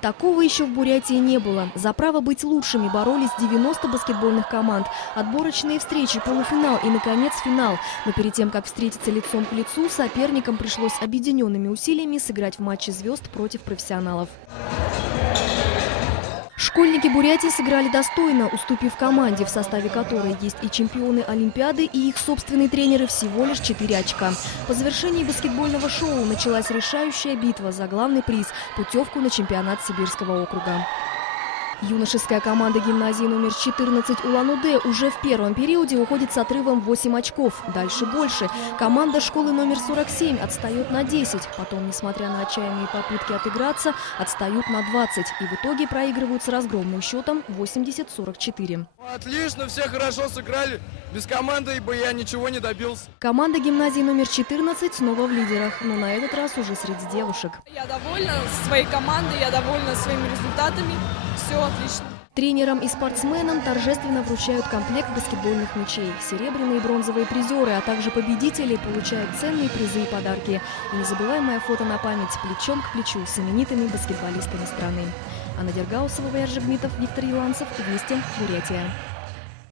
Такого еще в Бурятии не было. За право быть лучшими боролись 90 баскетбольных команд. Отборочные встречи, полуфинал и, наконец, финал. Но перед тем, как встретиться лицом к лицу, соперникам пришлось объединенными усилиями сыграть в матче звезд против профессионалов. Школьники Бурятии сыграли достойно, уступив команде, в составе которой есть и чемпионы Олимпиады, и их собственные тренеры, всего лишь 4 очка. По завершении баскетбольного шоу началась решающая битва за главный приз – путевку на чемпионат Сибирского округа. Юношеская команда гимназии номер 14 Улан-Удэ уже в первом периоде уходит с отрывом 8 очков. Дальше больше. Команда школы номер 47 отстает на 10. Потом, несмотря на отчаянные попытки отыграться, отстают на 20. И в итоге проигрывают с разгромным счетом 80-44. Отлично, все хорошо сыграли. Без команды бы я ничего не добился. Команда гимназии номер 14 снова в лидерах, но на этот раз уже среди девушек. Я довольна своей командой, я довольна своими результатами. Все отлично. Тренерам и спортсменам торжественно вручают комплект баскетбольных мячей. Серебряные и бронзовые призеры, а также победители получают ценные призы и подарки. И незабываемое фото на память плечом к плечу с именитыми баскетболистами страны. Анна Дергаусова, Ваяр Жигмитов, Виктор Еланцев. Вместе. Бурятия.